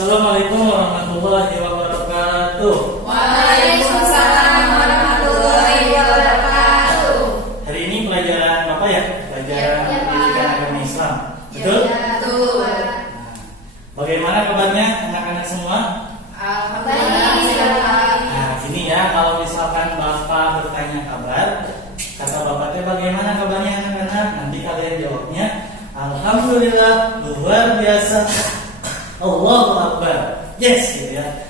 Assalamualaikum warahmatullahi wabarakatuh. Waalaikumsalam warahmatullahi wabarakatuh. Hari ini pelajaran apa ya? Pelajaran pendidikan agama Islam. Betul? Betul. Bagaimana kabarnya anak-anak semua? Alhamdulillah. Nah, ini ya, kalau misalkan Bapak bertanya kabar, kata Bapaknya bagaimana kabarnya anak-anak? Nanti kalian jawabnya, Alhamdulillah, luar biasa. Allahu Akbar. Yes, gitu ya.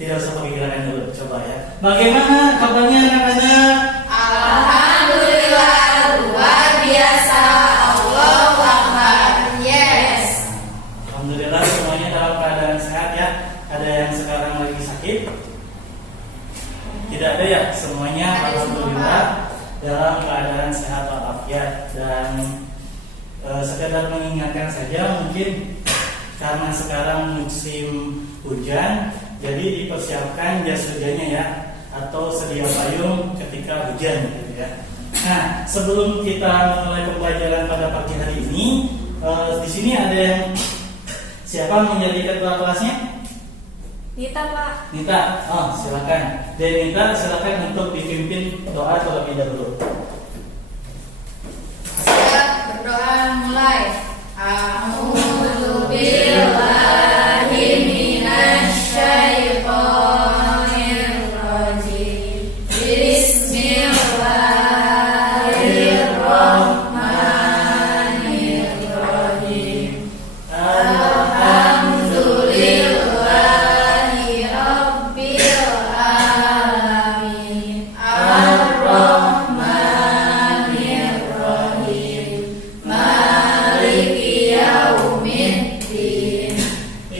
Tidak usah pakai gerakan dulu, coba ya. Bagaimana kabarnya anak-anak? Alhamdulillah, luar biasa. Allahu Akbar. Yes. Alhamdulillah semuanya dalam keadaan sehat ya. Ada yang sekarang lagi sakit? Tidak ada ya, semuanya alhamdulillah dalam keadaan sehat walafiat. Dan sekedar mengingatkan saja, mungkin karena sekarang musim hujan, jadi dipersiapkan jas hujannya ya, atau sedia payung ketika hujan gitu ya. Nah, sebelum kita mulai pembelajaran pada pagi hari ini, di sini ada yang siapa menjadi ketua kelasnya? Nita, Pak. Nita, oh silakan. Dan Nita silakan untuk dipimpin doa terlebih dahulu. Saya berdoa mulai. A'udzu billahi minasyaitonir rajim. Bismillahirrahmanirrahim. Alhamdulillahi rabbil alamin. Ar-Rahmanir Rahim. Maliki yaumiddin.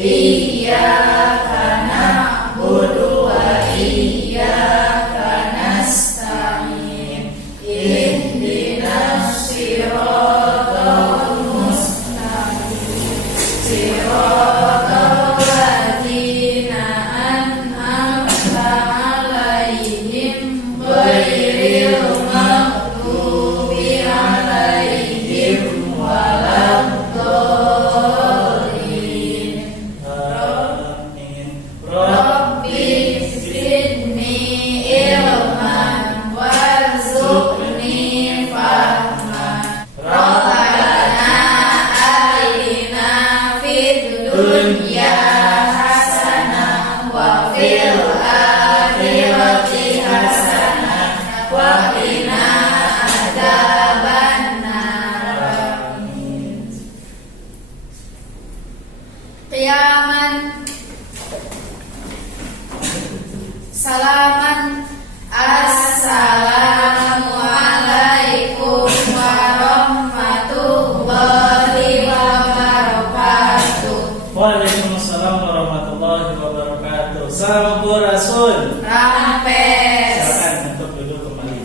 Iyyaka na'budu wa iyyaka nasta'in. Ihdinas siratal mustaqim. Siratal ladzina an'amta 'alaihim ghairil maghdubi 'alaihim waladdallin. Amin. Rabbi zidni ilman warzuqni fahman. Rabbana atina fid dunya hasanah wa fil akhirati hasanah wa qina adzabannar. Qiyaman. Salaman. Assalamualaikum warahmatullahi wabarakatuh. Waalaikumsalam warahmatullahi wabarakatuh. Sampurasun. Rampes. Silakan untuk duduk kembali.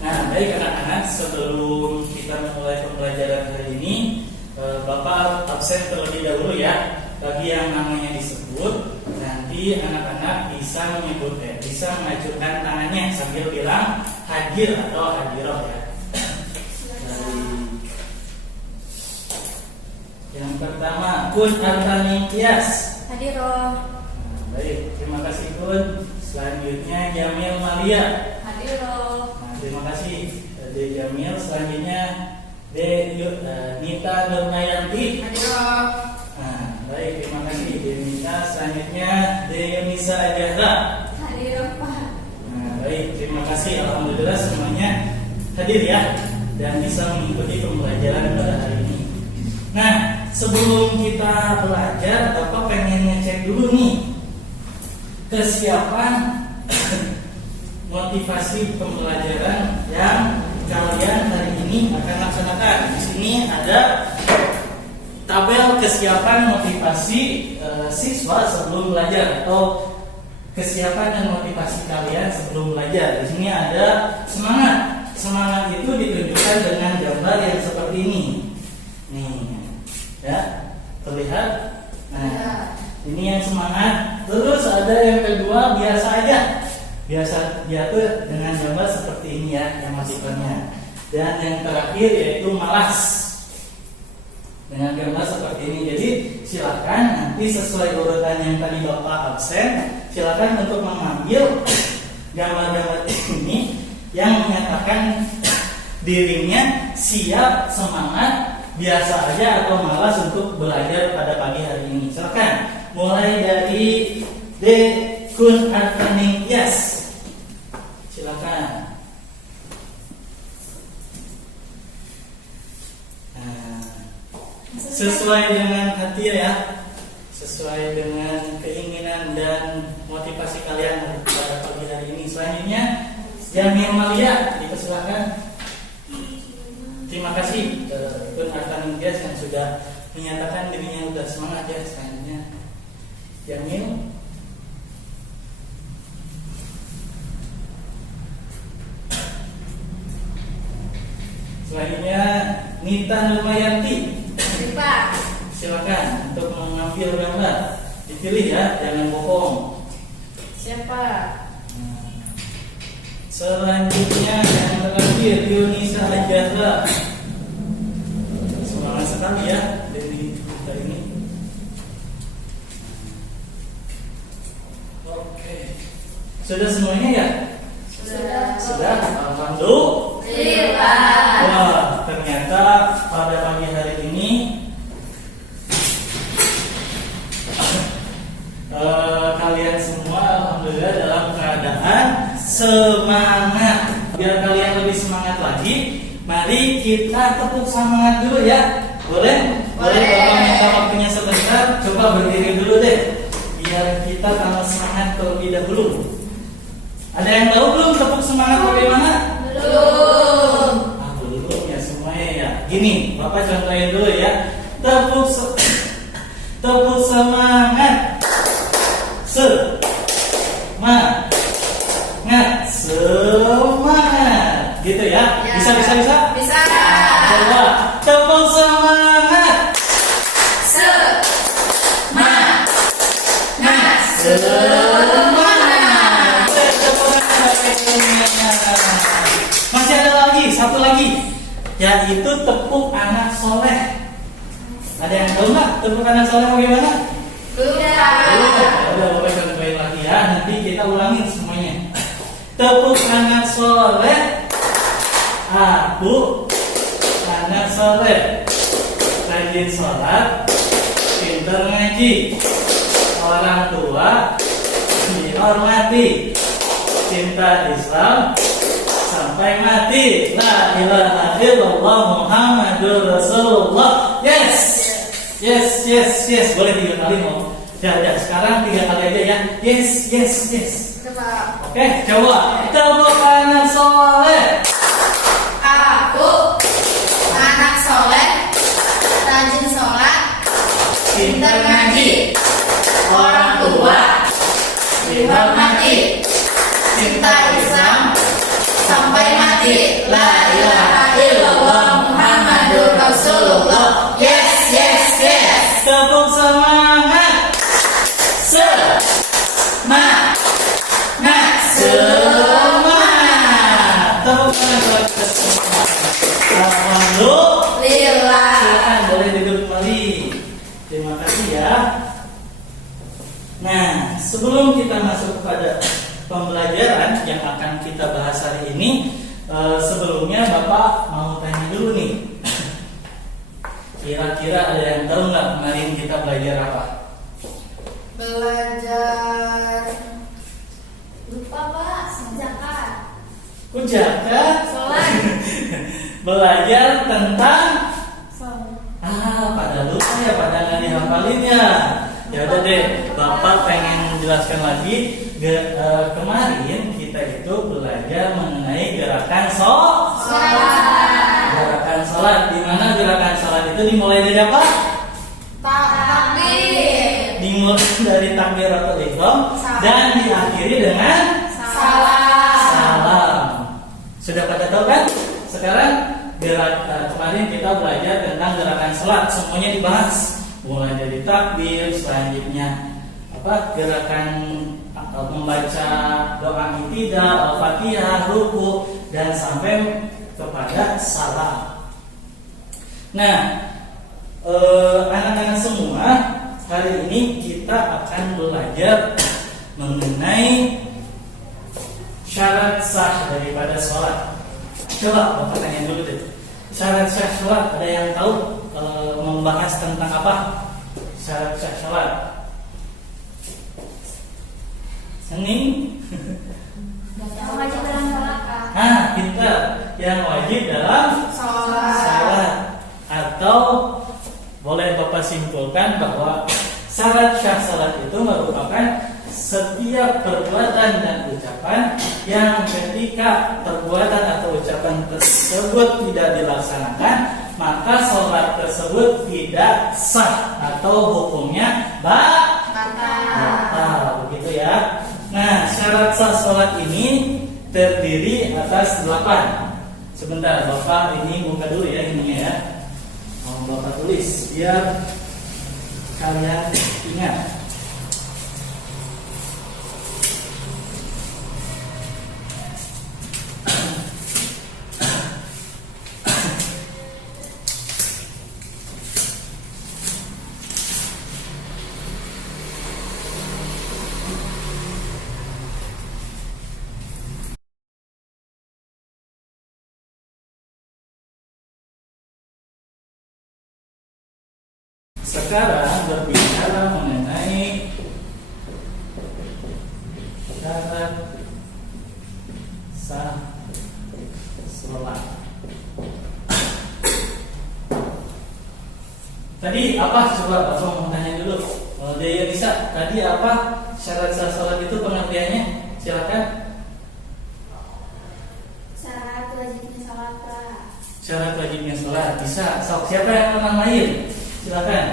Nah, baik anak-anak, sebelum kita memulai pembelajaran hari ini, Bapak absen terlebih dahulu ya. Bagi yang namanya disebut, nanti anak-anak bisa bisa mengajukan tangannya sambil bilang hadir atau hadiroh ya. Yang pertama, Kun Artani Tias. Hadiroh. Baik, terima kasih Kun. Selanjutnya Jamil Maria. Hadiroh. Nah, terima kasih De Jamil. Selanjutnya Nita Nurmayanti. Hadiroh. Nah, baik, terima kasih De Nita. Selanjutnya De Yunisa Ajahra. Hadiroh, Pak. Nah, baik, terima kasih. Alhamdulillah semuanya hadir ya dan bisa mengikuti pembelajaran pada hari ini. Nah, sebelum kita belajar, Bapak pengen ngecek dulu nih kesiapan motivasi pembelajaran yang kalian hari ini akan laksanakan. Di sini ada tabel kesiapan motivasi siswa sebelum belajar atau kesiapan dan motivasi kalian sebelum belajar. Di sini ada semangat. Semangat itu ditunjukkan dengan gambar yang seperti ini. Nih, ya, terlihat. Nah, ini yang semangat. Terus ada yang kedua biasa aja. Biasa diatur dengan gambar seperti ini ya, yang motivatornya. Dan yang terakhir yaitu malas. dengan gambar seperti ini. Jadi silakan nanti sesuai urutan yang tadi Bapak absen, silakan untuk mengambil gambar-gambar ini yang menyatakan dirinya siap, semangat, biasa aja atau malas untuk belajar pada pagi hari ini. Silakan mulai dari D. Kun Arkaning Yes. Silakan. Sesuai dengan hati ya, sesuai dengan keinginan dan motivasi kalian pada pagi hari ini. Selanjutnya Jamil Malia, dipersilakan. Terima kasih Kun Arkaning Yes yang sudah menyatakan dirinya sudah semangat ya. Selanjutnya Jamil. Selanjutnya Nita Nurmayanti, silakan untuk mengambil gambar. Dipilih ya, jangan bohong. Siapa? Selanjutnya yang terakhir Yunisa Ajazah. Semangat sekali ya dari kita ini. Oke, sudah semuanya ya? Sudah. Alhamdulillah. Wah, ternyata pada pagi hari ini kalian semua alhamdulillah dalam keadaan semangat. Biar kalian lebih semangat lagi, mari kita tepuk semangat dulu ya. Boleh? Boleh Bapak minta waktunya sebentar. Coba berdiri dulu deh, biar kita tambah semangat terlebih dahulu. Ada yang tahu belum tepuk semangat bagaimana? Belum. Belum ya semuanya ya. Gini, Bapak contohin dulu ya. Tepuk semangat. Semangat. Gitu ya. Bisa. Bisa. Coba tepuk semangat. Masih ada lagi, satu lagi, yaitu tepuk anak soleh. Ada yang tahu nggak tepuk anak soleh bagaimana? Udah, Bapak contohin lagi ya. Nanti kita ulangin semuanya. Tepuk anak soleh. Aku anak soleh, rajin sholat, pintar ngaji, orang tua dihormati, cinta Islam sampai mati. La ilaha illallah Muhammadur Rasulullah. Yes. Boleh 3 kali mau. Ya, sekarang 3 kali aja ya. Yes. Oke, coba. Tepuk anak soleh. Aku anak soleh, rajin sholat, pintar ngaji, orang tua dihormati, cinta Islam sampai mati. La ilaha illallah Muhammadur Rasulullah. Yes. Tepuk semangat. Tepuk semangat. Alhamdulillah. Silakan boleh duduk kembali. Terima kasih ya. Nah, sebelum kita masuk kepada pembelajaran yang akan kita bahas hari ini, sebelumnya Bapak mau tanya dulu nih. Kira-kira ada yang tahu nggak kemarin kita belajar apa? Belajar. Lupa Pak, zakat. Kujaka. Sholat. Belajar tentang Sholat. pada lupa ya, pada nggak dihafalin ya. Ya udah deh, Bapak pengen menjelaskan lagi. Kemarin kita itu belajar mengenai gerakan gerakan sholat. Di mana gerakan sholat itu dimulai dari apa? Takbir. Dimulai dari takbiratul ihram dan diakhiri dengan salam. Sudah pada tahu kan? Sekarang kemarin kita belajar tentang gerakan sholat, semuanya dibahas. Mulai dari takbir, selanjutnya gerakan membaca doa iktidal, al-fatihah, ruku, dan sampai kepada salam. Nah, anak-anak semua, hari ini kita akan belajar mengenai syarat sah daripada sholat. Coba Bapak tanya dulu deh. Syarat sah sholat, ada yang tahu membahas tentang apa? Syarat sah sholat. Hening. Yang wajib dalam sholat, Kak. Pintar. Yang wajib dalam sholat. Atau boleh Bapak simpulkan bahwa syarat sah sholat itu merupakan setiap perbuatan dan ucapan yang ketika perbuatan atau ucapan tersebut tidak dilaksanakan, maka sholat tersebut tidak sah atau hukumnya batal. Begitu ya. Nah, syarat sah sholat ini terdiri atas 8. Sebentar, Bapak ini buka dulu ya ininya ya. Bapak tulis biar kalian ingat. Sekarang berbicara mengenai syarat sah sholat. Tadi apa? Coba Bapak mau tanya dulu. Kalau dia bisa, tadi apa syarat sah sholat itu pengertiannya? Silakan. Syarat wajibnya sholat, Kak. Syarat wajibnya sholat bisa. Siapa yang menang lain? Silakan.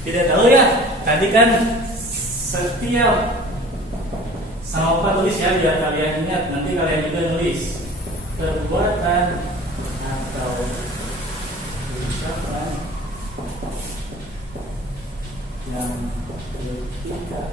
Tidak tahu ya. Tadi kan setiap sama Bapak tulis ya biar kalian ingat. Nanti kalian juga nulis perbuatan atau ucapan yang ketika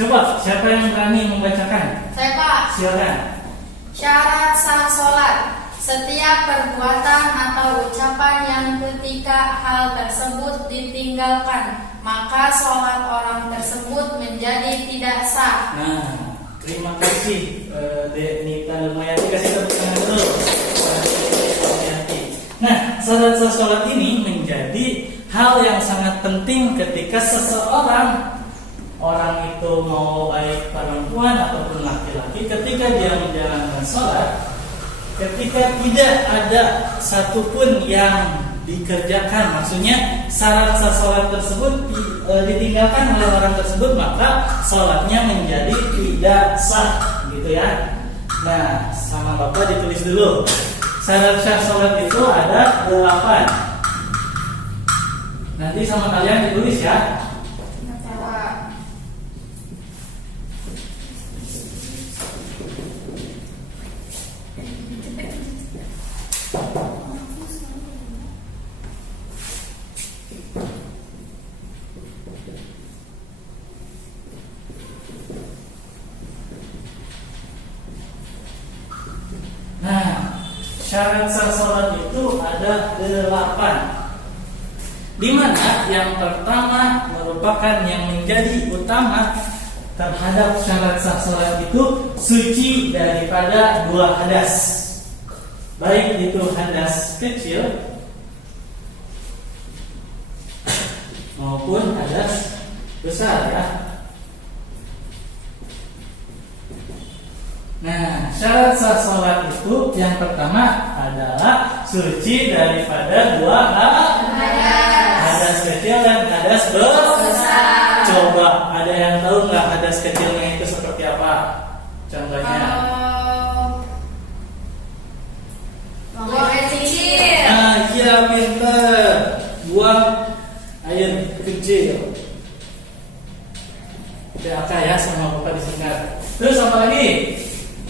coba siapa yang berani membacakan? Saya, Pak. Silakan. Syarat sah sholat: setiap perbuatan atau ucapan yang ketika hal tersebut ditinggalkan, maka sholat orang tersebut menjadi tidak sah. Nah, terima kasih Dek Nita Lumayati, kasih tepuk tangan dulu. Nah, syarat sah sholat ini menjadi hal yang sangat penting ketika seseorang, orang itu mau baik perempuan ataupun laki-laki, ketika dia menjalankan sholat, ketika tidak ada satupun yang dikerjakan, maksudnya syarat sah sholat tersebut ditinggalkan oleh orang tersebut, maka sholatnya menjadi tidak sah, gitu ya. Nah, sama Bapak ditulis dulu. Syarat sah sholat itu ada 8. Nanti sama kalian ditulis ya. Nah, syarat sah sholat itu ada 8. Di mana yang pertama merupakan yang menjadi utama terhadap syarat sah sholat itu suci daripada 2 hadas. Baik itu hadas kecil maupun hadas besar ya. Nah, syarat sah sholat itu yang pertama adalah Suci daripada dua hadas kecil dan hadas besar. Coba ada yang tahu nggak hadas kecilnya itu seperti apa? Contohnya. Buang air kecil. Nah, iya pinter. Buang air kecil. DAK ya sama Bapak disingkat. Terus apa lagi?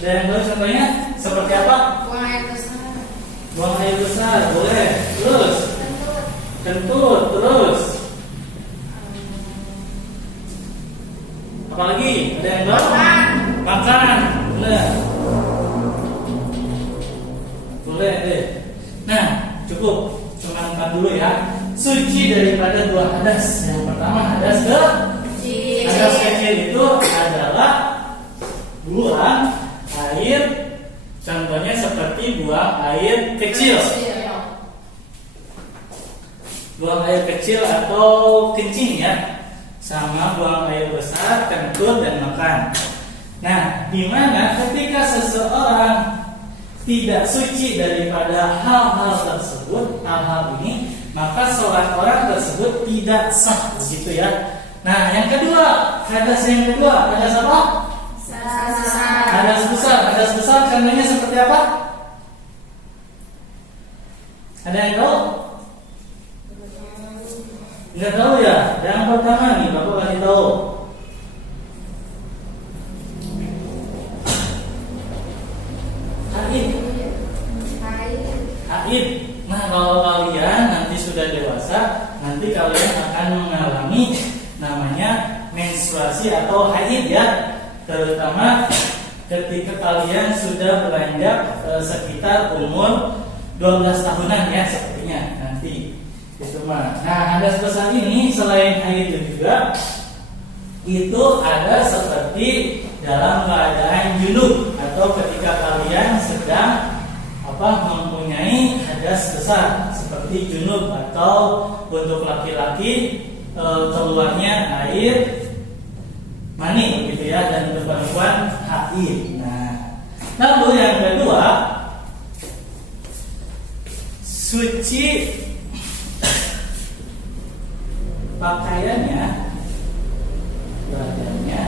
Ada yang tahu contohnya seperti apa? Buang air besar. Buang air besar, boleh. Terus kentut, terus apa lagi? Ada yang tahu? Makan, boleh. Boleh deh. Nah, cukup. Cuma 4 dulu ya. Suci daripada dua hadas. Yang pertama hadas kecil. Hadas kecil itu adalah buang air. Contohnya seperti buang air kecil. Buang air kecil atau kencing ya. Sama buang air besar, kentut dan makan. Nah, dimana ketika seseorang tidak suci daripada hal-hal tersebut, hal-hal ini, maka sholat orang tersebut tidak sah, begitu ya. Nah, yang kedua, hadas yang kedua, hadas apa? Hadas besar. Hadas besar contohnya seperti apa? Ada yang tahu? Nggak tahu ya. Yang pertama nih, Bapak kasih tahu. Haid. Nah, kalau kalian nanti sudah dewasa, nanti kalian akan mengalami namanya menstruasi atau haid ya. Terutama ketika kalian sudah beranjak sekitar umur 12 tahunan ya sepertinya nanti. Itu mah. Nah, hadas besar ini selain haid juga itu ada seperti dalam keadaan junub atau ketika kalian sedang mempunyai hadas besar seperti junub atau untuk laki-laki keluarnya air mani begitu ya, dan untuk perempuan haid. Nah, lalu yang kedua, suci pakaiannya, badannya,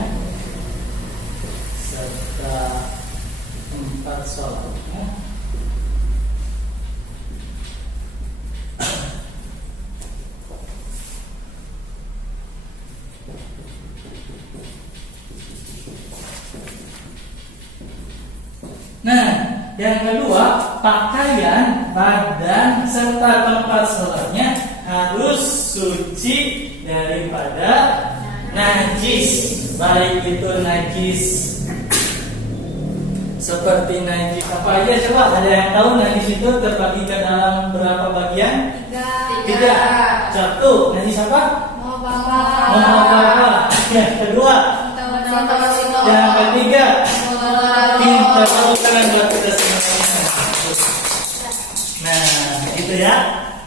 serta tempat sholatnya. Nah, yang kedua, pakaian, badan, serta tempat sholatnya harus suci daripada najis. Baik itu najis seperti najis apa aja, coba ada yang tahu najis itu terbagi ke dalam berapa bagian? 3. Satu, najis apa? Mau apa? Yang kedua, yang ketiga, pintar bukan buat kita semuanya. Nah, itu ya,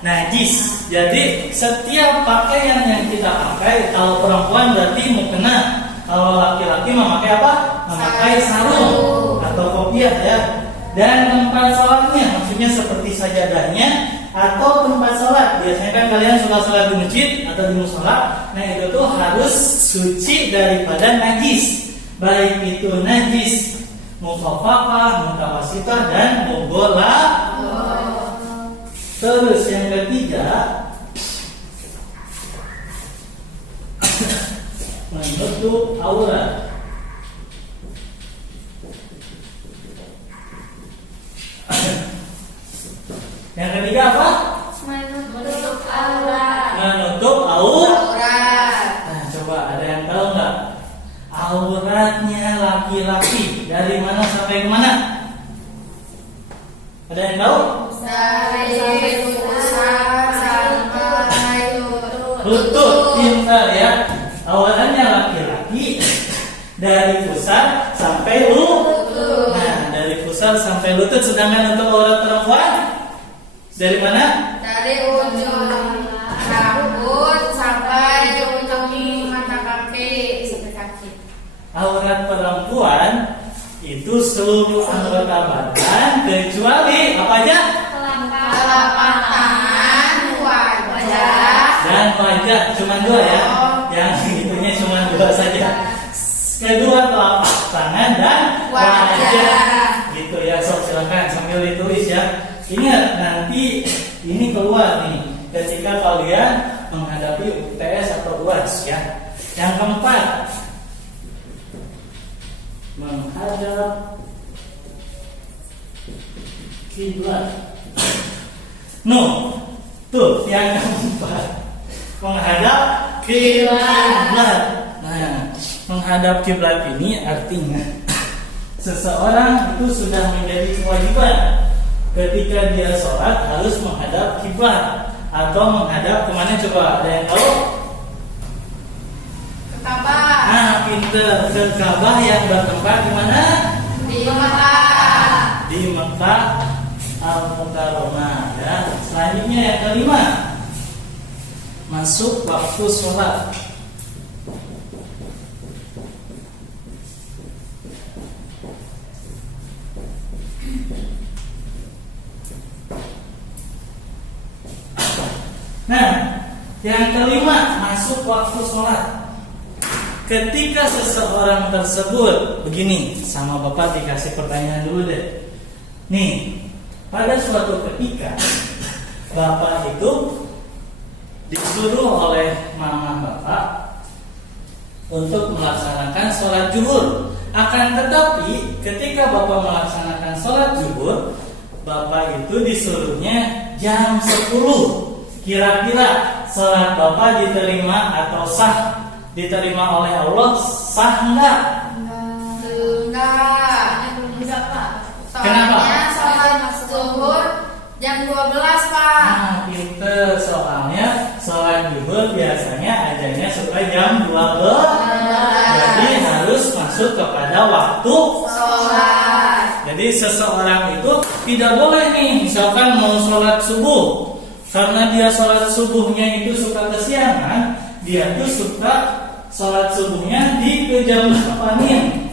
najis. Jadi setiap pakaian yang kita pakai, kalau perempuan berarti mukena, kalau laki-laki memakai apa? Memakai sarung atau kopiah ya. Dan tempat sholatnya, maksudnya seperti sajadahnya atau tempat sholat. Biasanya kan kalian suka sholat di masjid atau di musola. Nah, itu tuh harus suci daripada najis. Baik itu najis mukhafafah, mutawasithah dan mughalladhah. Terus yang ketiga, menutup aurat. Yang ketiga apa? Menutup aurat. Menutup aurat. Nah, coba ada yang tahu nggak? Auratnya laki-laki dari mana sampai ke mana? Ada yang tahu? Dari pusar sampai Lutut, pintar ya. Auratnya laki-laki dari pusar sampai lutut. Nah, dari pusar sampai lutut. Sedangkan untuk aurat perempuan dari mana? Dari ujung rambut sampai ujung mata kaki sampai kaki. Aurat perempuan itu seluruh anggota badan kecuali apa aja? Kelangkaan. wajah cuma dua ya. Yang itunya cuma dua saja. Kedua telapak tangan dan wajah. Gitu ya, sob, silakan sambil ditulis ya. Ingat nanti ini keluar nih ketika kalian menghadapi UTS atau UAS ya. Yang keempat, menghadap kiblat. No, tuh yang keempat, menghadap kiblat. Nah, menghadap kiblat ini artinya seseorang itu sudah menjadi kewajiban ketika dia sholat harus menghadap kiblat atau menghadap kemana, coba ada yang tahu? Ke Ka'bah. Nah, pinter, ke Ka'bah yang bertempat di mana? Di Mekah. Di Mekah Al-Mukarramah ya. Selanjutnya yang kelima, masuk waktu sholat. Nah, yang kelima, masuk waktu sholat. Ketika seseorang tersebut begini, sama Bapak dikasih pertanyaan dulu deh. Nih, pada suatu ketika Bapak itu disuruh oleh mama Bapak untuk melaksanakan sholat zuhur. Akan tetapi ketika Bapak melaksanakan sholat zuhur, Bapak itu disuruhnya jam 10. Kira-kira sholat Bapak diterima atau sah? Diterima oleh Allah, sah enggak? Enggak, Pak. Kenapa? Soalnya sholat zuhur jam 12, Pak. Nah, pinter. Soalnya sholat zuhur biasanya ajannya suka jam 12. Jadi harus masuk kepada waktu Sholat. Jadi seseorang itu tidak boleh nih, misalkan mau sholat subuh, karena dia sholat subuhnya itu suka kesiangan, dia tuh suka sholat subuhnya di jam 8-in.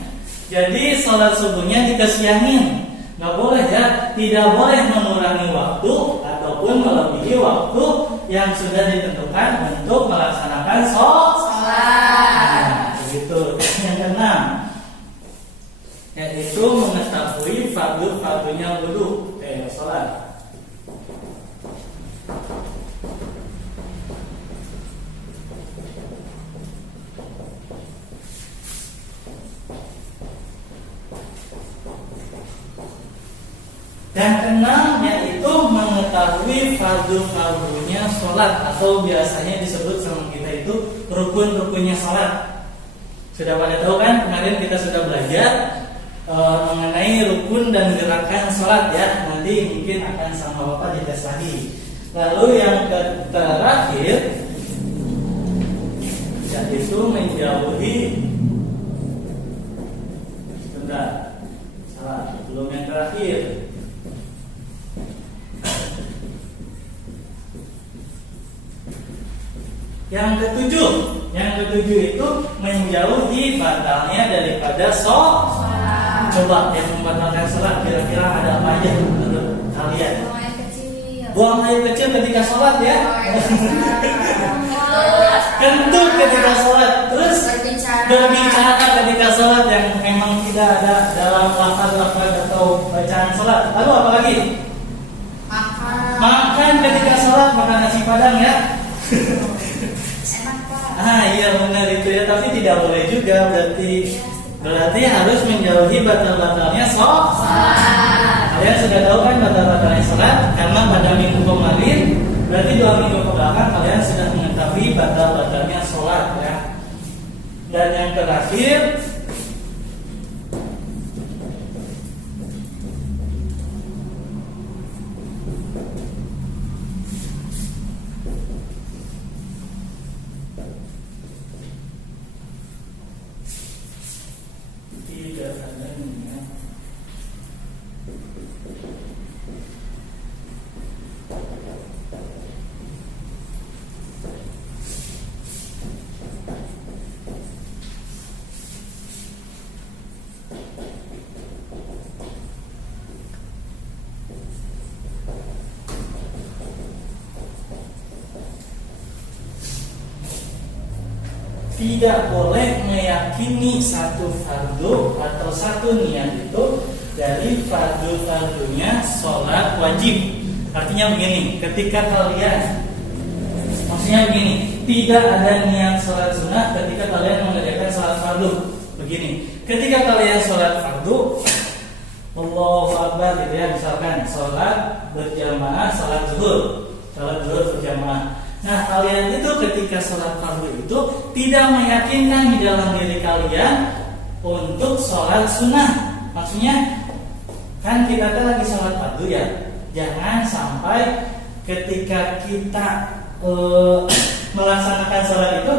Jadi sholat subuhnya dikesiangin. Nggak boleh ya, tidak boleh mengurangi waktu ataupun melebihi waktu yang sudah ditentukan untuk melaksanakan sholat. Nah, begitu. Yang keenam, yaitu mengetahui fardu-fardunya wudu sholat. Dan keenam, yaitu mengetahui fardu-fardunya sholat atau biasanya disebut sama kita itu rukun-rukunnya sholat. Sudah pada tahu kan, kemarin kita sudah belajar mengenai rukun dan gerakan sholat ya. Nanti mungkin akan sama Bapak dites lagi. Lalu yang terakhir, yaitu menjauhi, sebentar, salah, belum yang terakhir. Yang ketujuh itu menjauhi batalnya daripada sholat. Coba yang membatalkan sholat kira-kira ada apa aja menurut kalian? Buang air kecil ketika sholat ya. Kentut ketika sholat. Terus berbicara ketika sholat yang memang tidak ada dalam lafaz-lafaz atau bacaan sholat. Lalu apa lagi? Makan ketika sholat, makan nasi padang ya. Iya benar itu ya, tapi tidak boleh juga, berarti harus menjauhi batal-batalnya sholat. Kalian sudah tahu kan batal-batalnya sholat, karena pada minggu kemarin, berarti 2 minggu kebelakang kalian sudah mengetahui batal-batalnya sholat ya. Dan yang terakhir, tidak boleh meyakini satu fardu atau satu niat itu dari fardu-fardunya sholat wajib. Artinya begini, ketika kalian, maksudnya begini, tidak ada niat sholat sunnah ketika kalian mengerjakan sholat fardu. Begini, ketika kalian sholat fardu, Allahu Akbar gitu ya, misalkan sholat berjamaah, sholat zuhur berjamaah. Nah, kalian itu ketika sholat fardu itu tidak meyakinkan di dalam diri kalian untuk sholat sunnah. Maksudnya kan kita lagi sholat fardu ya, jangan sampai ketika kita melaksanakan sholat itu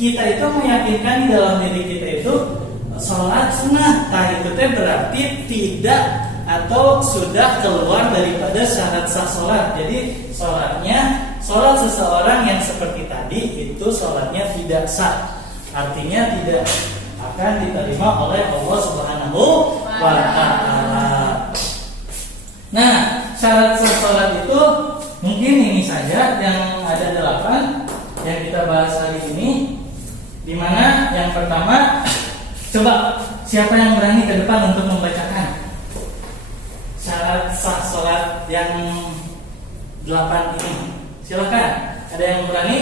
kita itu meyakinkan di dalam diri kita itu sholat sunnah. Nah, itu berarti tidak atau sudah keluar daripada syarat sah sholat. Jadi sholat seseorang yang seperti tadi itu sholatnya tidak sah. Artinya tidak akan diterima oleh Allah Subhanahu wa Ta'ala. Nah, syarat sah sholat itu mungkin ini saja yang ada 8 yang kita bahas hari ini. Dimana yang pertama, coba siapa yang berani ke depan untuk membacakan syarat sah sholat yang 8 ini? Silakan. Ada yang berani?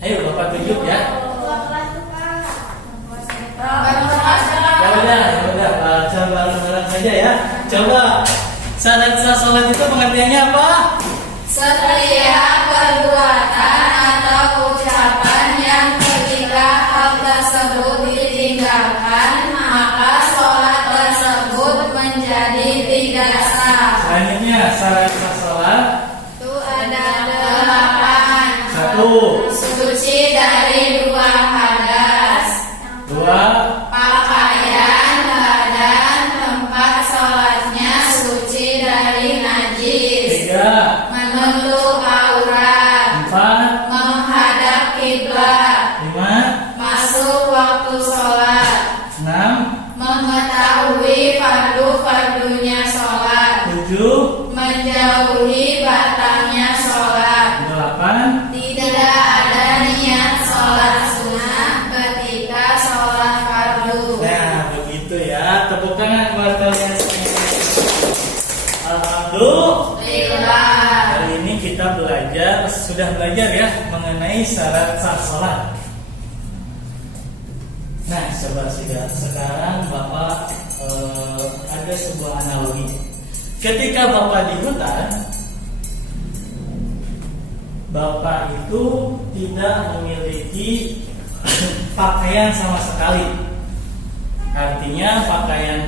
Ayo Bapak tunjuk ya. Ya udah, baca bareng-bareng saja ya. Coba syarat sah sholat itu pengertiannya apa? Setiap perbuatan atau ucapan yang ketika hal tersebut ditinggalkan, maka sholat tersebut menjadi tidak sah. Selanjutnya syarat sah sholat Itu ada 8. 1, Suci dari 2 hadas. 2, Pakaian badan tempat sholatnya suci dari najis. 3, Menutup aurat. 4, Menghadap kiblat. 5, Masuk waktu sholat. 6, Mengetahui fardu-fardunya sholat. 7, Menjauhi batalnya sholat. 8. Tidak ada niat sholat sunnah ketika sholat fardu. Nah, begitu ya. Tepuk tangan buat kalian semua. Alhamdulillah. Hari ini kita sudah belajar ya mengenai syarat sah sholat. Nah, coba sekarang Bapak ada sebuah analogi. Ketika Bapak di hutan, Bapak itu tidak memiliki pakaian sama sekali. Artinya pakaian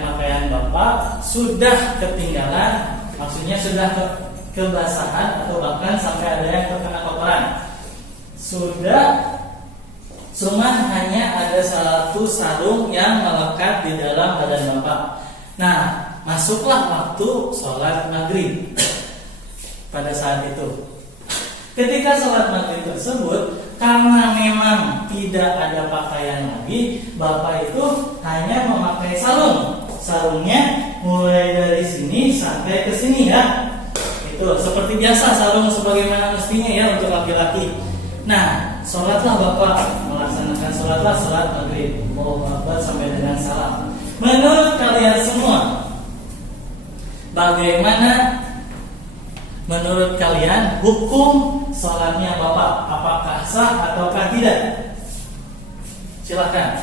Bapak sudah ketinggalan, maksudnya sudah kebasahan atau bahkan sampai ada yang terkena kotoran. Cuma hanya ada satu sarung yang melekat di dalam badan Bapak. Nah, masuklah waktu sholat maghrib pada saat itu. Ketika sholat maghrib tersebut, karena memang tidak ada pakaian lagi, Bapak itu hanya memakai sarung. Sarungnya mulai dari sini sampai ke sini ya. Itu seperti biasa sarung sebagaimana mestinya ya untuk laki-laki. Nah, sholatlah Bapak, melaksanakan sholat maghrib, Allahu Akbar sampai dengan salam. Menurut kalian semua, bagaimana menurut kalian hukum sholatnya Bapak? Apakah sah ataukah tidak? Silakan.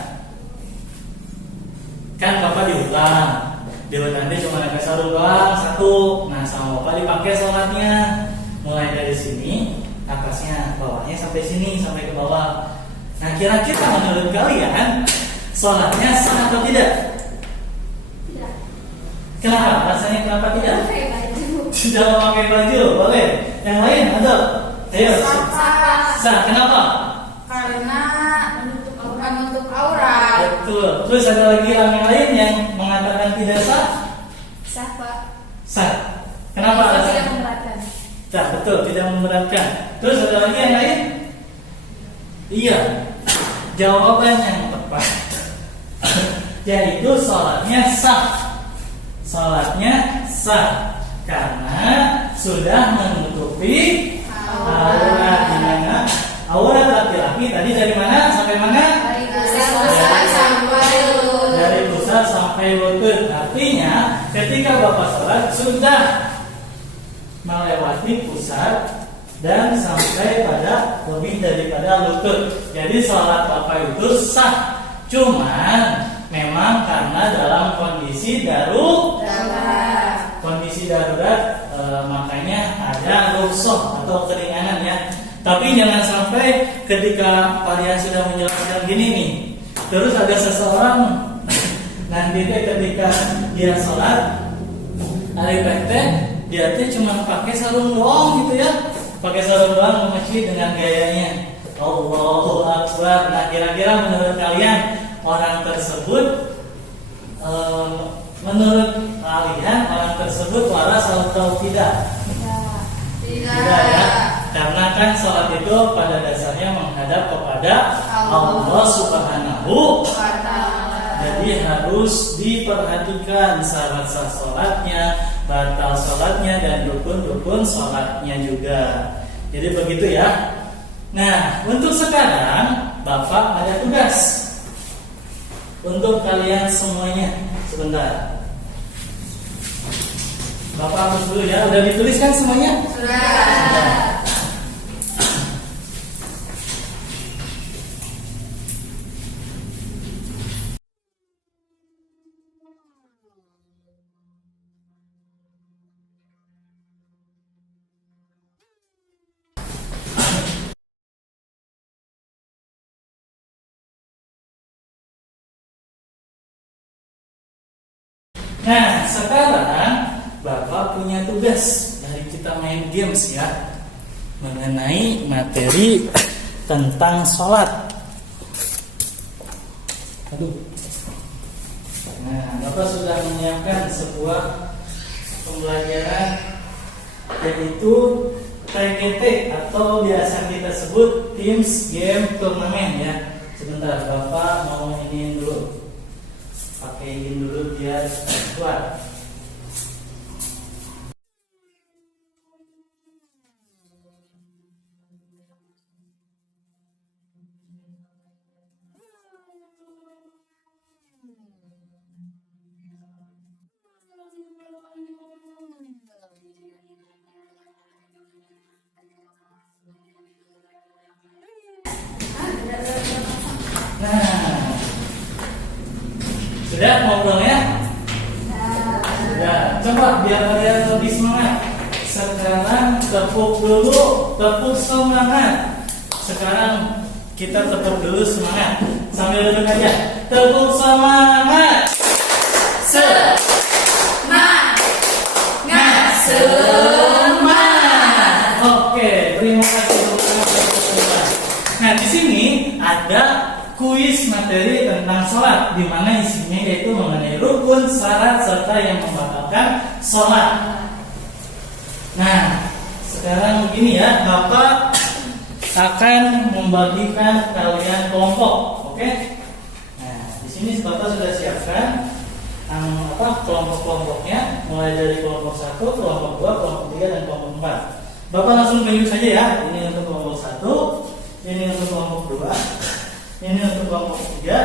Kan Bapak di hutan dia cuma ada sarung doang satu. Nah, sama Bapak dipakai sholatnya mulai dari sini atasnya, bawahnya sampai sini, sampai ke bawah. Nah, kira-kira menurut kalian sholatnya sah atau tidak? Tidak. Kenapa? Rasanya kenapa tidak? Tidak memakai baju, boleh. Yang lain ada? Ayo. Sah. Kenapa? Karena menutup aurat. Betul. Terus ada lagi yang lain yang mengatakan tidak sah? Sah, Pak. Sah. Kenapa? Tidak memberatkan. Sah, betul, tidak memberatkan. Terus ada lagi yang lain? Iya. Jawaban yang tepat yaitu sholatnya sah. Sholatnya sah karena sudah menutupi aurat. Di mana Aurat laki-laki tadi dari mana sampai mana? Dari pusat sampai lutut. Dari pusat sampai lutut. Artinya ketika Bapak sholat sudah melewati pusat dan sampai pada lebih daripada lutut. Jadi sholat Bapak itu sah. Cuman memang karena dalam kondisi darurat. Kondisi darurat makanya ada rukhsah atau keringanan ya. Tapi jangan sampai ketika kalian sudah menjelaskan gini nih, terus ada seseorang nanti ketika dia sholat hari praktek dia tuh cuma pakai sarung doang gitu ya, pakai sarung doang ke masjid dengan gayanya Allahu Akbar. Nah kira-kira menurut kalian orang tersebut orang tersebut waras atau tidak? Tidak ya, karena kan sholat itu pada dasarnya menghadap kepada Allah Subhanahu wa Ta'ala. Jadi harus diperhatikan syarat sah sholatnya, batal sholatnya, dan rukun-rukun sholatnya juga. Jadi begitu ya. Nah, untuk sekarang Bapak ada tugas untuk kalian semuanya. Sebentar, Bapak harus dulu ya. Udah dituliskan semuanya? Sudah. Nah, sekarang Bapak punya tugas dari kita main games ya, mengenai materi tentang sholat. Aduh. Nah, Bapak sudah menyiapkan sebuah pembelajaran yaitu TGT atau biasa kita sebut Teams Game Turnamen ya. Sebentar, Bapak mau iniin dulu. Pakaiin dulu biar kuat. Nah, sudah ngobrolnya? Sudah. Coba biar kalian lebih semangat. Sekarang tepuk dulu, tepuk semangat. Sekarang kita tepuk dulu semangat. Sambil duduk aja. Tepuk semangat. Semangat. Oke, terima kasih. Nah, di sini ada kuis materi tentang sholat, di mana isinya yaitu mengenai rukun, syarat, serta yang membatalkan sholat. Nah, sekarang begini ya, Bapak akan membagikan kalian kelompok, oke? Nah, di sini Bapak sudah siapkan kelompok-kelompoknya, mulai dari kelompok 1, kelompok 2, kelompok 3, dan kelompok 4. Bapak langsung tunjuk saja ya, ini untuk kelompok 1, ini untuk kelompok 2, ini untuk kelompok 3,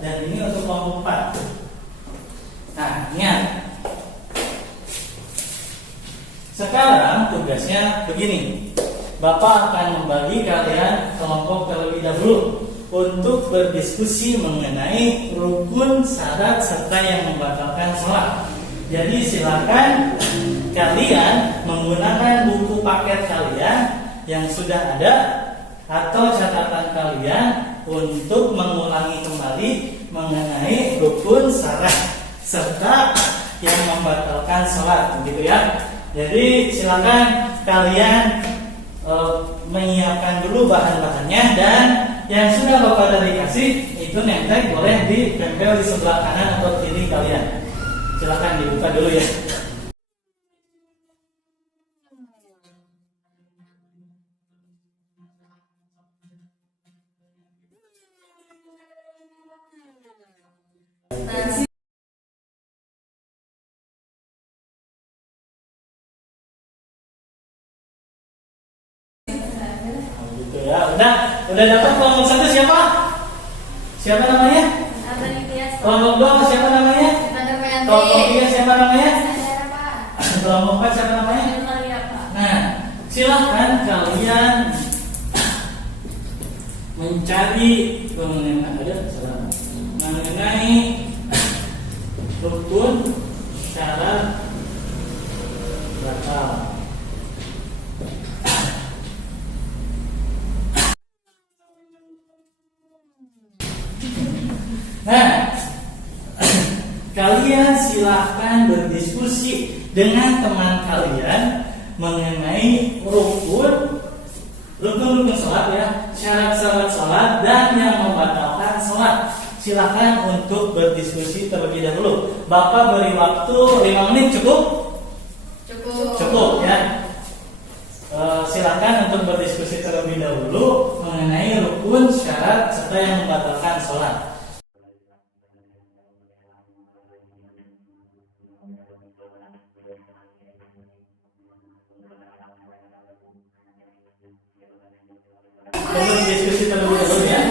dan ini untuk kelompok 4. Nah, ingat. Sekarang tugasnya begini. Bapak akan membagi kalian kelompok terlebih dahulu untuk berdiskusi mengenai rukun, syarat, serta yang membatalkan sholat. Jadi silakan kalian menggunakan buku paket kalian yang sudah ada atau catatan kalian untuk mengulangi kembali mengenai rukun, syarat, serta yang membatalkan sholat, begitu ya. Jadi silakan kalian menyiapkan dulu bahan-bahannya, dan yang sudah Bapak tadi kasih itu nempel boleh ditempel di sebelah kanan atau kiri kalian. Silakan dibuka dulu ya. Gitu ya. Udah, Udah dapat kelompok 1 siapa? Siapa namanya? Kelompok 2 siapa namanya? Kelompok 3 siapa namanya? Kelompok 4 siapa namanya? Nah, silahkan kalian mencari mengenai rukun syarat batal. Nah, kalian silahkan berdiskusi dengan teman kalian mengenai rukun sholat ya, syarat-syarat sholat dan yang membatalkan sholat. Silahkan untuk berdiskusi terlebih dahulu. Bapak beri waktu 5 menit cukup? Cukup ya. Silahkan untuk berdiskusi terlebih dahulu mengenai rukun, syarat serta yang membatalkan sholat. Diskusi terlebih dahulu ya.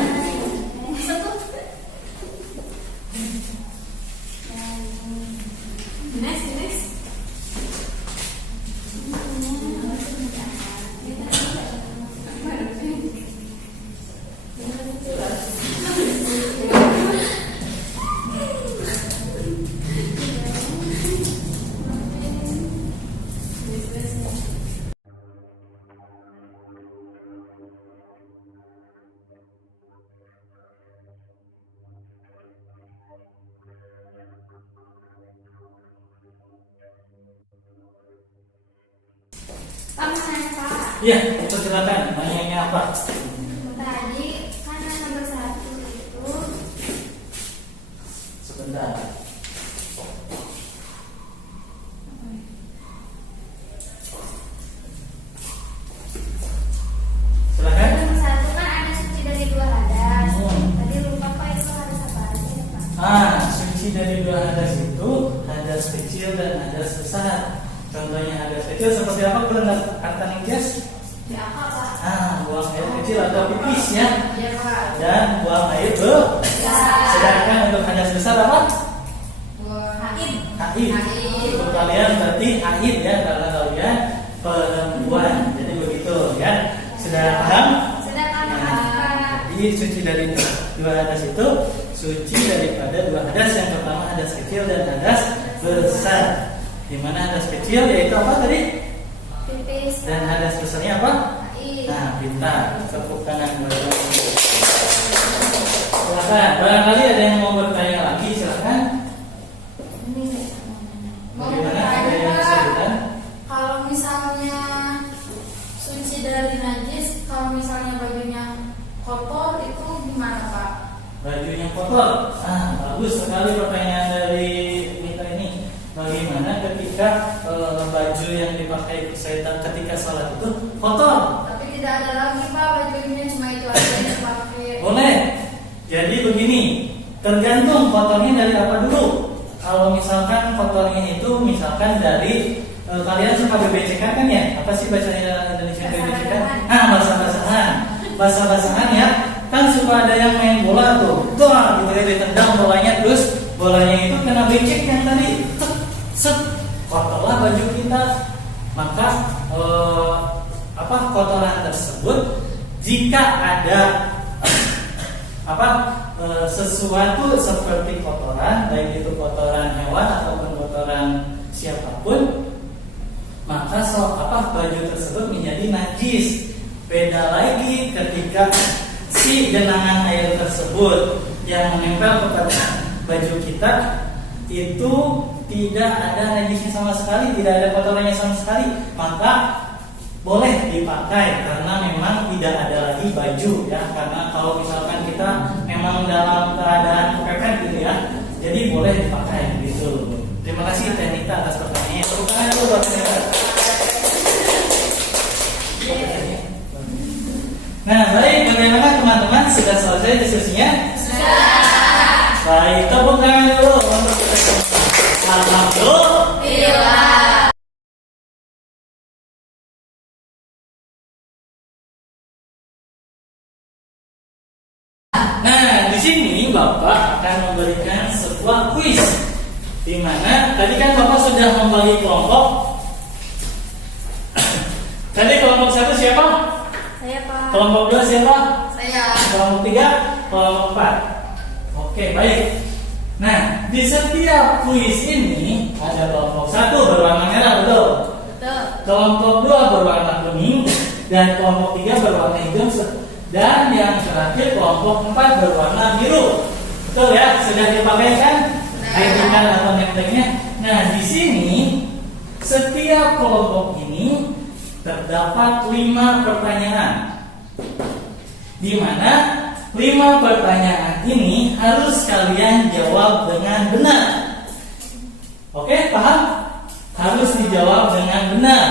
Iya, silakan. Nanya apa? Tadi kan nomor 1 itu. Sebentar. Silakan. Nomor 1 kan ada suci dari 2 hadas. Tadi lupa Pak itu hadas apa aja ya Pak? Suci dari 2 hadas itu hadas kecil dan hadas besar. Contohnya hadas kecil seperti apa? Pernah kata guys? Ya apa Pak? Buang air kecil atau pipis ya. Iya Pak. Dan buang air besar. Sedangkan untuk hadas besar apa? Haid. Untuk kalian berarti haid ya, karena kalian perempuan. Jadi begitu ya. Sudah paham? Sudah paham. Jadi suci dari 2 hadas itu suci daripada 2 hadas. Yang pertama hadas kecil dan hadas besar. Di mana hadas kecil yaitu apa tadi? Pipis. Dan hadas besarnya apa? Nah, pintar. Tepuk tangan dulu. Silakan. Barangkali ada yang mau bertanya lagi, silakan. Bagaimana? Ada yang bisa ditanya? Kalau misalnya suci dari najis, kalau misalnya bajunya kotor itu gimana Pak? Bajunya kotor. Bagus sekali pertanyaan dari Mita ini. Bagaimana ketika baju yang dipakai setan ketika sholat itu kotor? Tapi tidak ada lagi Pak, bajunya cuma itu aja yang dipakai. Boleh. Jadi begini, tergantung kotornya dari apa dulu. Kalau misalkan kotornya itu misalkan dari kalian suka BBCK kan ya? Apa sih bahasa Indonesia BBCK? Basah-basahan. Basah-basahan ya. Kan suka ada yang main bola tuh. Gitu ya, ditendang bolanya terus bolanya itu kena becek yang tadi. Kotorlah baju kita. Maka kotoran tersebut jika ada sesuatu seperti kotoran, baik itu kotoran hewan ataupun kotoran siapapun, maka baju tersebut menjadi najis. Beda lagi ketika si genangan air tersebut yang menempel kepada baju kita itu tidak ada najisnya sama sekali, tidak ada kotorannya sama sekali, maka boleh dipakai karena memang tidak ada lagi baju ya. Karena kalau misalkan kita memang dalam keadaan kepepet gitu ya, jadi boleh dipakai gitu. Terima kasih Tenita atas pertanyaannya. Tepuk tangan dulu buat Tenita. Nah, baik, bagaimana teman-teman, sudah selesai diskusinya? Sudah. Baik, tepuk tangan dulu untuk kita. Alhamdulillah. Bapak akan memberikan sebuah kuis, di mana tadi kan Bapak sudah membagi kelompok. Tadi kelompok 1 siapa? Saya, Pak. Kelompok 2 siapa? Saya. Kelompok 3, kelompok 4. Oke, baik. Nah, di setiap kuis ini ada kelompok 1 berwarna merah, betul? Betul. Kelompok 2 berwarna kuning dan kelompok 3 berwarna hijau dan yang terakhir kelompok 4 berwarna biru. Betul ya? Sudah dipakai kan? ID card atau name-nya. Nah, di sini setiap kelompok ini terdapat 5 pertanyaan. Di mana 5 pertanyaan ini harus kalian jawab dengan benar. Oke, paham? Harus dijawab dengan benar.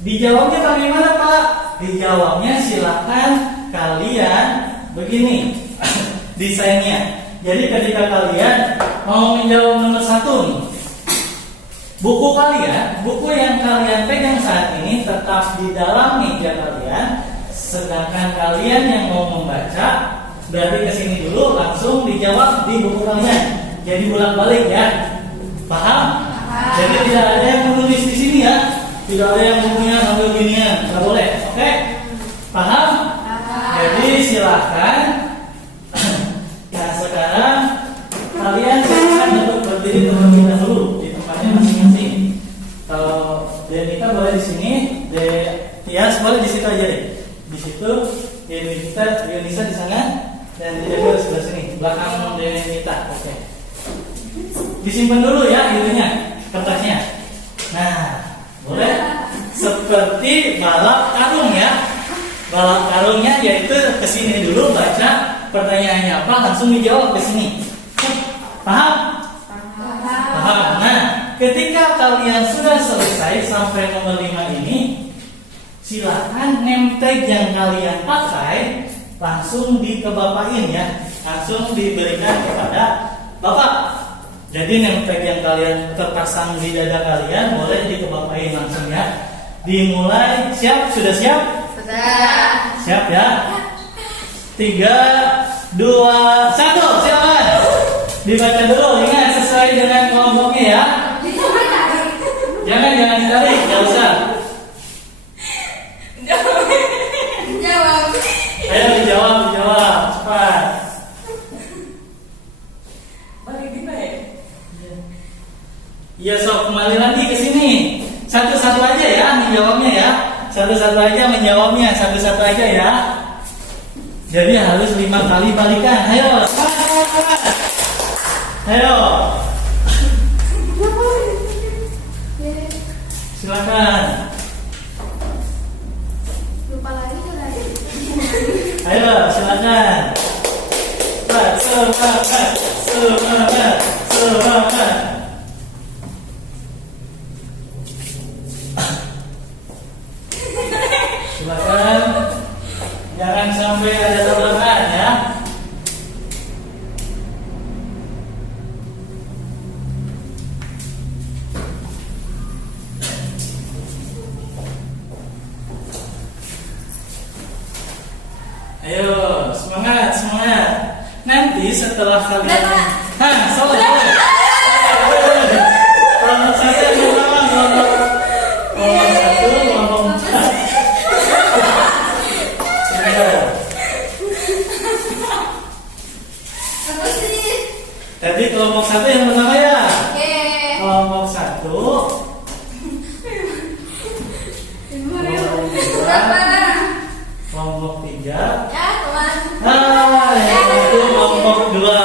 Dijawabnya bagaimana, Pak? Dijawabnya silakan kalian begini desainnya. Jadi ketika kalian mau menjawab nomor 1 nih, buku kalian, buku yang kalian pegang saat ini tetap di dalam meja kalian. Sedangkan kalian yang mau membaca dari kesini dulu langsung dijawab di buku kalian. Jadi bolak-balik ya, paham? Jadi tidak ada yang menulis di sini ya, tidak ada yang bukunya sambil ginian, nggak boleh. Oke? Paham? Jadi silahkan. Nah sekarang kalian silahkan untuk berdiri terlebih dahulu di tempatnya masing-masing. Kalau Denita boleh di sini, Tias boleh di situ aja deh. Di situ Yunisa di sana dan Diego sebelah sini belakang Denita. Oke. Disimpan dulu ya itunya kertasnya. Nah boleh seperti balap karung ya. Balap karungnya yaitu kesini dulu baca pertanyaannya apa langsung dijawab kesini. Paham? Paham. Nah ketika kalian sudah selesai sampai nomor 5 ini, silakan name tag yang kalian pakai langsung dikebapain ya, langsung diberikan kepada Bapak. Jadi name tag yang kalian terpasang di dada kalian boleh dikebapain langsung ya. Dimulai, siap? Sudah siap? Sudah. Siap ya? 3, 2, 1, silakan. Dibaca dulu, ingat sesuai dengan kelompoknya ya. Jangan ditarik, nggak usah. Jawab. Ayo dijawab, cepat. Balik gimana ya? Iya sok kembali lagi ke sini. Satu-satu aja ya menjawabnya ya. Satu-satu aja menjawabnya, satu-satu aja ya. Jadi harus 5 kali balikan. Ayo, cepat. Ayo. Silakan. Lupa lagi kan? Ayo, silakan. Cepat, semangat, semangat, semangat. Silakan. Jangan sampai ada tambahan ya. Ayo, semangat, semangat. Nanti setelah kalian selesai. Kelompok 1 yang pertama, kelompok 1, kelompok 4. Tadi kelompok 1 yang pertama ya. Kelompok 1. Kelompok 3. Ya, teman. Itu kelompok 2.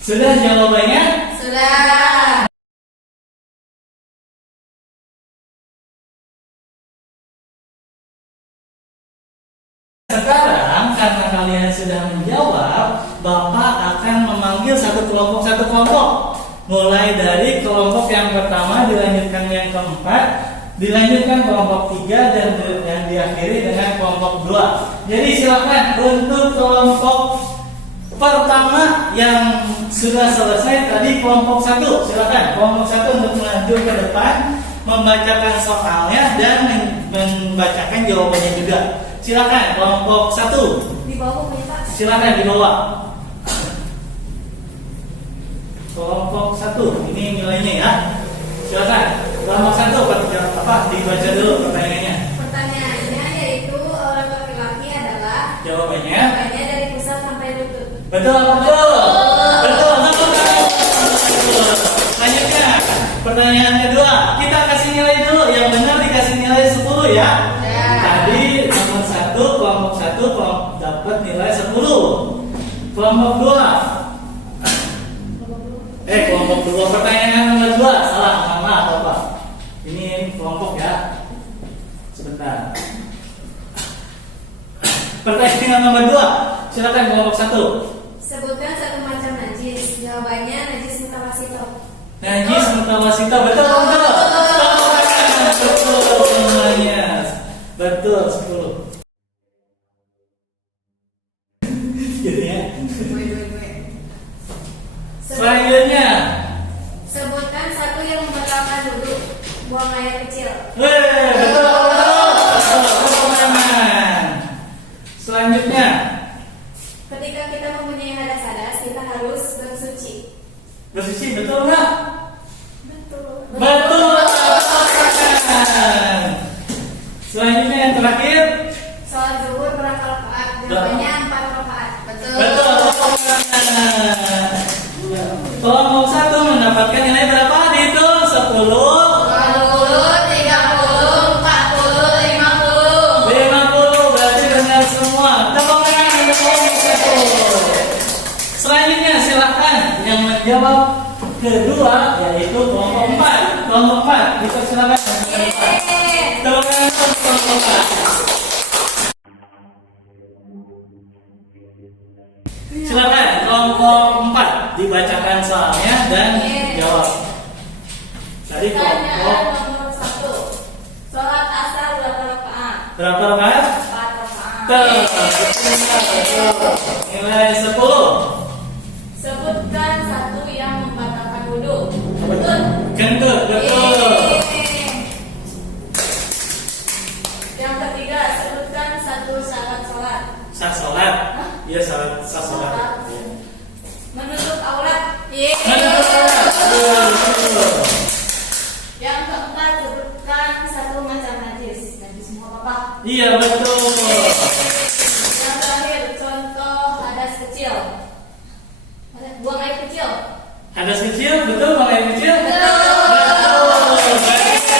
Sudah jawabannya? Sudah. Sekarang karena kalian sudah menjawab, Bapak akan memanggil satu kelompok. Mulai dari kelompok yang pertama dilanjutkan yang keempat, dilanjutkan kelompok 3 dan yang diakhiri dengan kelompok 2. Jadi silakan untuk kelompok pertama yang sudah selesai tadi kelompok 1, silakan kelompok 1 untuk maju ke depan membacakan soalnya dan membacakan jawabannya juga. Silakan kelompok 1. Di bawah punya Pak. Silakan di bawah. Kelompok 1, ini nilainya ya. Silakan. Kelompok 1 apa? Dibaca dulu pertanyaannya. Pertanyaannya yaitu orang laki-laki adalah Jawabannya dari pusat sampai lutut. betul, betul. Betul, betul. Selanjutnya, pertanyaan kedua. Kita kasih nilai dulu. Yang benar dikasih nilai 10 ya. Ya. Tadi nomor 1, kelompok 1 dapat nilai 10. Kelompok 2. Kelompok 2. Pertanyaan nomor 2. Salah, maaf Bapak. Ini kelompok ya. Sebentar. Pertanyaan nomor 2. Silakan kelompok 1. Sebutkan satu macam najis. Jawabannya najis mutawasito. Najis mutawasito, betul, betul. Betul semuanya. Betul 10. Gitu ya. Selanjutnya. Sebutkan satu yang membatalkan wudhu. Buang air kecil. Betul, betul. Betul. Selanjutnya. Ketika kita mempunyai hadas-hadas, kita harus bersuci. Bersuci, betul nggak? Betul. Betul. Selanjutnya yang terakhir. Sholat zuhur berapa rakaat? Jawabannya 4 rakaat. Betul. Betul. Kelompok 1 mendapatkan nilai berapa? Dihitung 10, 20, 30, 40, 50. 50. Berarti benar semua. Tepuk tangan untuk kelompok 1. Selanjutnya silakan yang menjawab kedua yaitu kelompok 4. Kelompok 4 dipersilakan. Tepuk tangan untuk kelompok 4. Silakan kelompok 4 dibacakan soalnya dan jawab. Tadi Pertanyaan kelompok nomor 1. Sholat asar berapa rakaat? berapa rakaat? 4 rakaat. Betul. Nilai 10. Sebutkan satu yang membatalkan wudhu. Betul. Kentut, betul. Yang ketiga, sebutkan satu syarat sholat. Sah sholat. Iya, sah sholat. Menutup aurat. Betul. Yang keempat, sebutkan satu macam najis. Najis semua Bapak. Iya, betul. Yang terakhir, contoh hadas kecil. Buang air kecil. Hadas kecil, betul bang air kecil? Betul. Berarti itu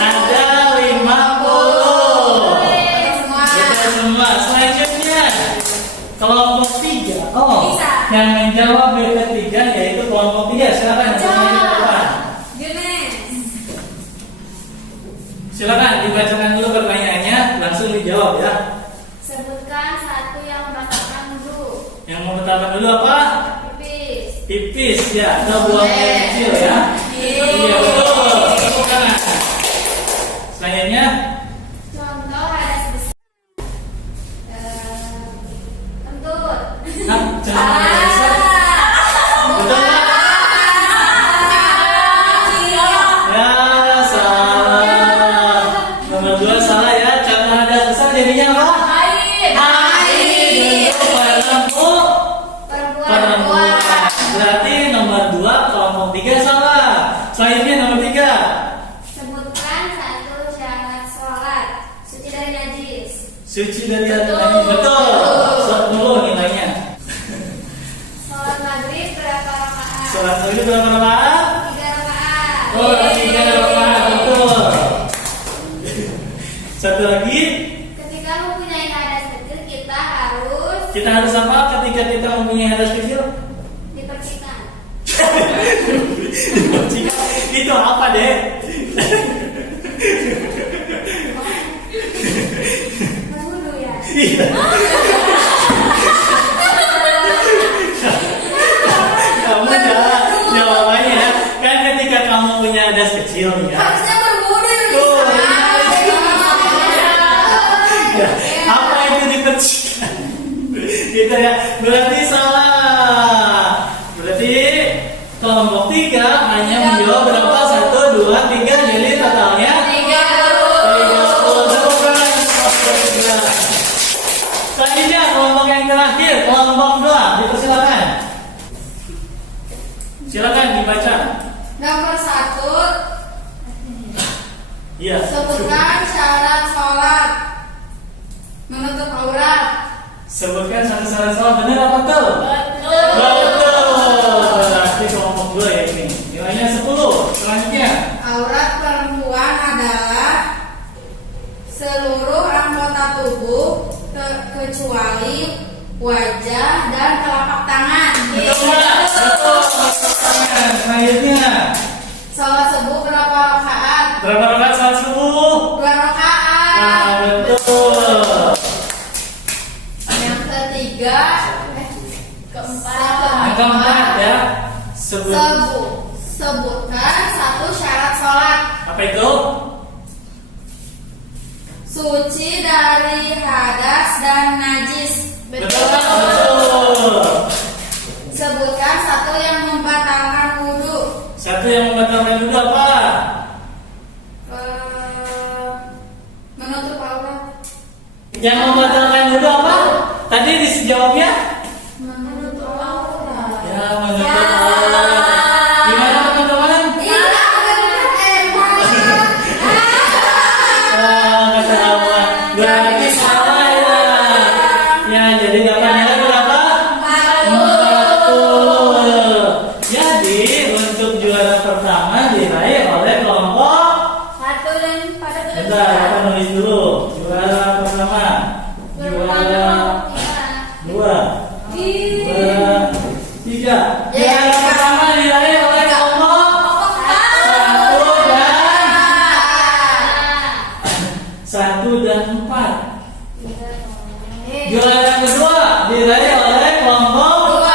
ada 50. Betul semua. Betul semua. Selanjutnya kelompok 3. Bisa. Yang menjawab yang ketiga yaitu kelompok 3. Silakan. Junes. Silakan dibacakan dulu pertanyaannya, langsung dijawab ya. Sebutkan satu yang membatalkan wudhu. Yang mau pertama dulu apa? Pipis. Pipis ya, atau buang air kecil ya. Iya betul. Tepuk tangan. Selanjutnya Contoh hadas besar. Kentut. contoh yang besar. Betul nggak? Ya salah. Nomor 2 salah ya. Contoh hadas besar jadinya apa? Air. Perempuan. Berarti nomor 2 kelompok 3 salah. Selanjutnya nomor 3. Sebutkan satu syarat sholat. Suci dari najis. Suci dari hati Betul. najis. Betul. 10 nilainya. Sholat maghrib berapa rakaat? Sholat maghrib berapa rakaat? 3 rakaat. Oh, 3 rakaat. Betul. Satu lagi. Ketika mempunyai hadas kecil, Kita harus apa ketika kita mempunyai hadas kecil? dipercikan. Itu apa deh? Berwudu ya. Iya. Kamu jawab jawabannya ya. Kan ketika kamu punya hadas kecil ya. Harusnya berwudu ya. Tuh. Ya. Apa itu dipercikan? Gitu ya. Berarti salah. Berarti kelompok 3 hanya menjawab berapa? 1, 2, Iya. Sebutkan syarat sholat. Menutup aurat. Sebutkan syarat sholat, benar apa betul? Betul. Betul. Berarti kelompok 2 ya ini. Nilainya 10. Selanjutnya. Aurat perempuan adalah seluruh anggota tubuh kecuali wajah dan telapak tangan. Betul Mbak? Betul. Selanjutnya. Sholat subuh berapa rakaat? Berapa rakaat sholat subuh? 2 rakaat. Nah, betul. Yang ketiga, keempat. Yang keempat ya. Sebutkan satu syarat sholat. Apa itu? Suci dari hadas dan najis. Betul. Betul. Sebutkan satu yang membatalkan wudhu. Satu yang membatalkan wudhu apa? Menutup aurat. Yang membatalkan wudhu apa? Tadi dijawabnya? Menutup aurat. Ya, menutup aurat. Gimana teman-teman? Kata Allah. Berarti salah ya. Ya, jadi dapat nilai berapa? 40. Jadi untuk juara pertama diraih oleh kelompok. Satu dan pada Bentar, kita nulis dulu. Juara pertama. Juara 2. Juara 3. Juara pertama diraih oleh kelompok 1 dan 4. Juara kedua diraih oleh kelompok 2.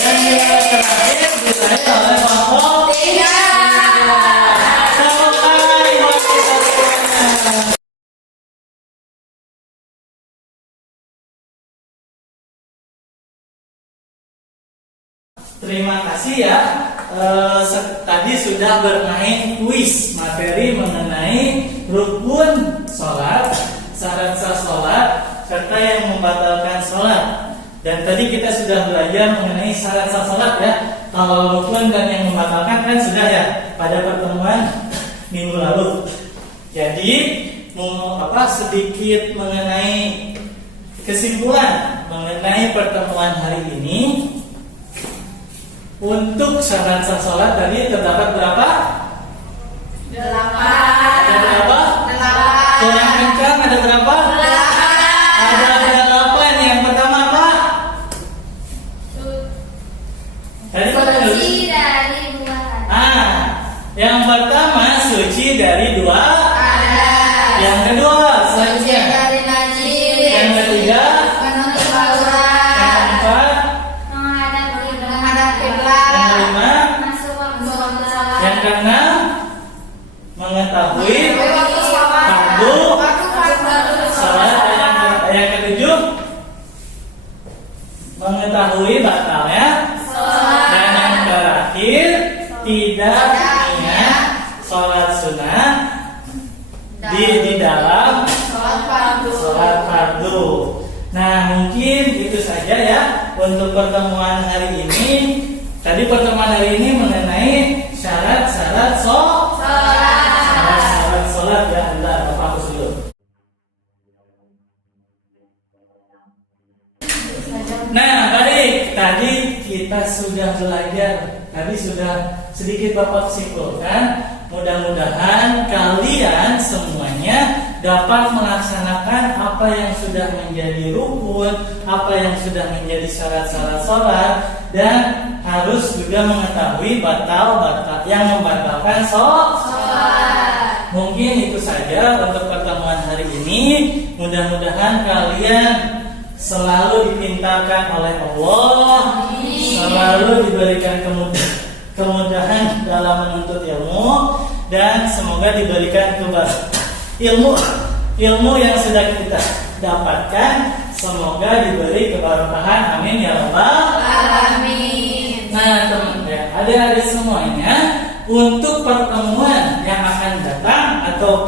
Dan juara terakhir diraih oleh kelompok 3. Tepuk tangan buat kita semuanya. Terima kasih ya. Tadi sudah bermain kuis materi mengenai rukun sholat, syarat sah sholat, serta yang membatalkan sholat. Dan tadi kita sudah belajar mengenai syarat sah sholat ya. Kalau rukun dan yang membatalkan kan sudah ya pada pertemuan minggu lalu. Jadi sedikit mengenai kesimpulan mengenai pertemuan hari ini. Untuk syarat sah sholat tadi terdapat berapa? 8. Ada berapa? 8. Kurang kencang ada berapa? 8. Ada 8. Yang pertama apa? Tadi pada Suci dari 2. yang pertama suci dari 2. Yang kedua Suci selanjutnya. dari najis. Yang ketiga. Menutup aurat. Yang keempat. Menghadap kiblat. Yang kelima. Masuk waktu sholat. Yang keenam. Mengetahui Waktu sholat. fardu Waktu salat. Yang ketujuh. Mengetahui batalnya. Dan yang terakhir tidak niat sholat sunnah di dalam sholat fardu. Nah, mungkin itu saja ya untuk pertemuan hari ini. Tadi pertemuan hari ini mengenai syarat-syarat sholat ya. Bentar, Bapak hapus dulu. Nah, baik. Tadi kita sudah belajar. Tadi sudah sedikit Bapak simpulkan. Mudah-mudahan kalian semuanya dapat melaksanakan apa yang sudah menjadi rukun, apa yang sudah menjadi syarat-syarat sholat, dan harus juga mengetahui batal-batal yang membatalkan sholat. Mungkin itu saja untuk pertemuan hari ini. Mudah-mudahan kalian selalu dipintarkan oleh Allah, selalu diberikan kemudahan dalam menuntut ilmu, dan semoga diberikan ilmu yang sudah kita dapatkan, semoga diberi keberkahan. Amin ya rabbal Alamin. Nah teman-teman, adik-adik semuanya, untuk pertemuan yang akan datang atau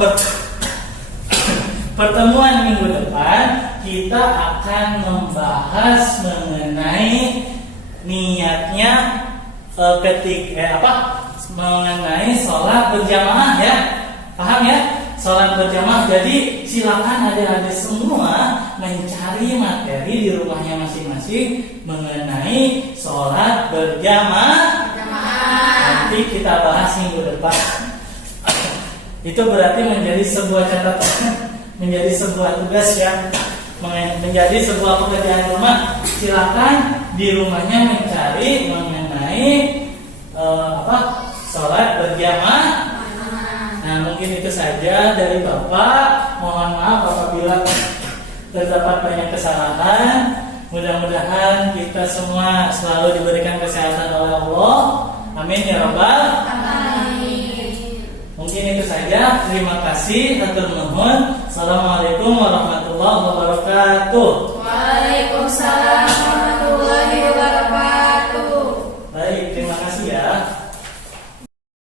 pertemuan minggu depan, kita akan membahas mengenai niatnya mengenai sholat berjamaah ya. Paham ya? Sholat berjamaah. Jadi silakan adik-adik semua mencari materi di rumahnya masing-masing mengenai sholat berjamaah. Nanti kita bahas minggu depan. Itu berarti menjadi sebuah catatan, menjadi sebuah tugas ya, menjadi sebuah pekerjaan rumah. Silakan di rumahnya mencari mengenai sholat berjamaah. Nah, mungkin itu saja dari Bapak. Mohon maaf apabila terdapat banyak kesalahan. Mudah-mudahan kita semua selalu diberikan kesehatan oleh Allah. Amin ya rabbal alamin. Mungkin itu saja. Terima kasih. Hatur nuhun. Assalamualaikum warahmatullahi wabarakatuh. Waalaikumsalam warahmatullahi wabarakatuh.